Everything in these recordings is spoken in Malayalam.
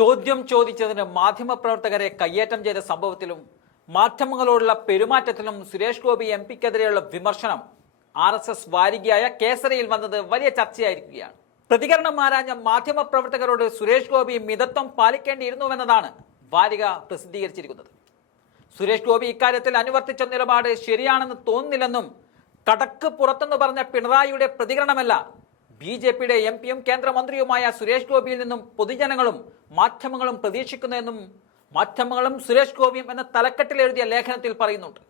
ചോദ്യം ചോദിച്ചതിന് മാധ്യമപ്രവർത്തകരെ കയ്യേറ്റം ചെയ്ത സംഭവത്തിലും മാധ്യമങ്ങളോടുള്ള പെരുമാറ്റത്തിലും സുരേഷ് ഗോപി എം പിക്കെതിരെയുള്ള വിമർശനം ആർ എസ് എസ് വാരികയായ കേസരയിൽ വന്നത് വലിയ ചർച്ചയായിരിക്കുകയാണ്. പ്രതികരണം ആരാഞ്ഞ മാധ്യമപ്രവർത്തകരോട് സുരേഷ് ഗോപി മിതത്വം പാലിക്കേണ്ടിയിരുന്നുവെന്നതാണ് വാരിക പ്രസിദ്ധീകരിച്ചിരിക്കുന്നത്. സുരേഷ് ഗോപി ഇക്കാര്യത്തിൽ അനുവർത്തിച്ച നിലപാട് ശരിയാണെന്ന് തോന്നുന്നില്ലെന്നും കടക്ക് പുറത്തെന്ന് പറഞ്ഞ പിണറായിയുടെ പ്രതികരണമല്ല ബി ജെ പിയുടെ എം പിയും കേന്ദ്രമന്ത്രിയുമായ സുരേഷ് ഗോപിയിൽ നിന്നും പൊതുജനങ്ങളും മാധ്യമങ്ങളും പ്രതീക്ഷിക്കുന്നതെന്നും മാധ്യമങ്ങളും സുരേഷ് ഗോപിയും എന്ന തലക്കെട്ടിൽ എഴുതിയ ലേഖനത്തിൽ പറയുന്നുണ്ട്.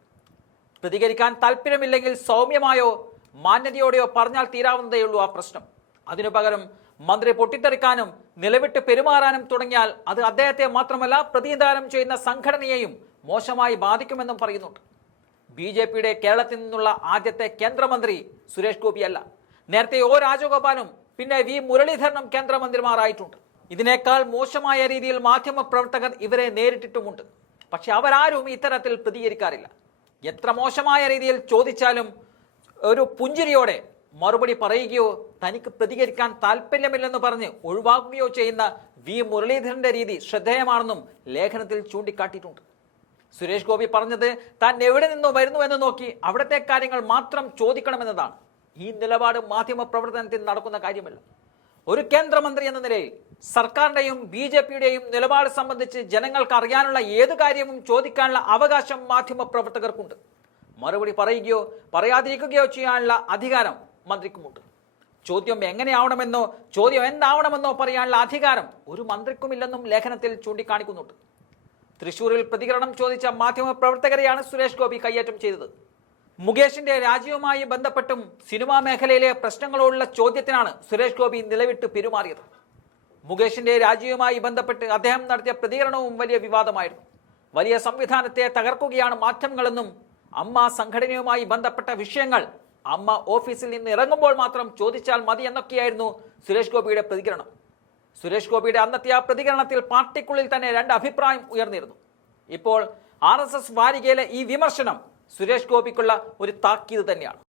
പ്രതികരിക്കാൻ താല്പര്യമില്ലെങ്കിൽ സൗമ്യമായോ മാന്യതയോടെയോ പറഞ്ഞാൽ തീരാവുന്നതേയുള്ളൂ ആ പ്രശ്നം. അതിനു പകരം മന്ത്രി പൊട്ടിത്തെറിക്കാനും നിലവിട്ട് പെരുമാറാനും തുടങ്ങിയാൽ അത് അദ്ദേഹത്തെ മാത്രമല്ല പ്രതിനിധാനം ചെയ്യുന്ന സംഘടനയെയും മോശമായി ബാധിക്കുമെന്നും പറയുന്നുണ്ട്. ബി ജെ പിയുടെ കേരളത്തിൽ നിന്നുള്ള ആദ്യത്തെ കേന്ദ്രമന്ത്രി സുരേഷ് ഗോപിയല്ല. നേരത്തെ ഒ രാജഗോപാലും പിന്നെ വി മുരളീധരനും കേന്ദ്രമന്ത്രിമാരായിട്ടുണ്ട്. ഇതിനേക്കാൾ മോശമായ രീതിയിൽ മാധ്യമ പ്രവർത്തകർ ഇവരെ നേരിട്ടിട്ടുമുണ്ട്. പക്ഷെ അവരാരും ഇത്തരത്തിൽ പ്രതികരിക്കാറില്ല. എത്ര മോശമായ രീതിയിൽ ചോദിച്ചാലും ഒരു പുഞ്ചിരിയോടെ മറുപടി പറയുകയോ തനിക്ക് പ്രതികരിക്കാൻ താല്പര്യമില്ലെന്ന് പറഞ്ഞ് ഒഴിവാക്കുകയോ ചെയ്യുന്ന വി മുരളീധരന്റെ രീതി ശ്രദ്ധേയമാണെന്നും ലേഖനത്തിൽ ചൂണ്ടിക്കാട്ടിയിട്ടുണ്ട്. സുരേഷ് ഗോപി പറഞ്ഞത് താൻ എവിടെ നിന്നോ വരുന്നു എന്ന് നോക്കി അവിടുത്തെ കാര്യങ്ങൾ മാത്രം ചോദിക്കണമെന്നതാണ്. ഈ നിലപാട് മാധ്യമ പ്രവർത്തനത്തിൽ നടക്കുന്ന കാര്യമല്ല. ഒരു കേന്ദ്രമന്ത്രി എന്ന നിലയിൽ സർക്കാരിന്റെയും ബി ജെ പിയുടെയും നിലപാട് സംബന്ധിച്ച് ജനങ്ങൾക്ക് അറിയാനുള്ള ഏത് കാര്യവും ചോദിക്കാനുള്ള അവകാശം മാധ്യമ പ്രവർത്തകർക്കുണ്ട്. മറുപടി പറയുകയോ പറയാതിരിക്കുകയോ ചെയ്യാനുള്ള അധികാരം മന്ത്രിക്കുമുണ്ട്. ചോദ്യം എങ്ങനെയാവണമെന്നോ ചോദ്യം എന്താവണമെന്നോ പറയാനുള്ള അധികാരം ഒരു മന്ത്രിക്കുമില്ലെന്നും ലേഖനത്തിൽ ചൂണ്ടിക്കാണിക്കുന്നുണ്ട്. തൃശൂരിൽ പ്രതികരണം ചോദിച്ച മാധ്യമ പ്രവർത്തകരെയാണ് സുരേഷ് ഗോപി കയ്യേറ്റം ചെയ്തത്. മുകേഷിന്റെ രാജിയുമായി ബന്ധപ്പെട്ടും സിനിമാ മേഖലയിലെ പ്രശ്നങ്ങളോടുള്ള ചോദ്യത്തിനാണ് സുരേഷ് ഗോപി നിലവിട്ട് പെരുമാറിയത്. മുകേഷിന്റെ രാജിയുമായി ബന്ധപ്പെട്ട് അദ്ദേഹം നടത്തിയ പ്രതികരണവും വലിയ വിവാദമായിരുന്നു. വലിയ സംവിധാനത്തെ തകർക്കുകയാണ് മാധ്യമങ്ങളെന്നും അമ്മ സംഘടനയുമായി ബന്ധപ്പെട്ട വിഷയങ്ങൾ അമ്മ ഓഫീസിൽ നിന്ന് ഇറങ്ങുമ്പോൾ മാത്രം ചോദിച്ചാൽ മതി എന്നൊക്കെയായിരുന്നു സുരേഷ് ഗോപിയുടെ പ്രതികരണം. സുരേഷ് ഗോപിയുടെ അന്നത്തെ ആ പ്രതികരണത്തിൽ പാർട്ടിക്കുള്ളിൽ തന്നെ രണ്ട് അഭിപ്രായം ഉയർന്നിരുന്നു. ഇപ്പോൾ ആർ എസ് എസ് വാരികയിലെ ഈ വിമർശനം സുരേഷ് ഗോപിക്കുള്ള ഒരു താക്കീത് തന്നെയാണ്.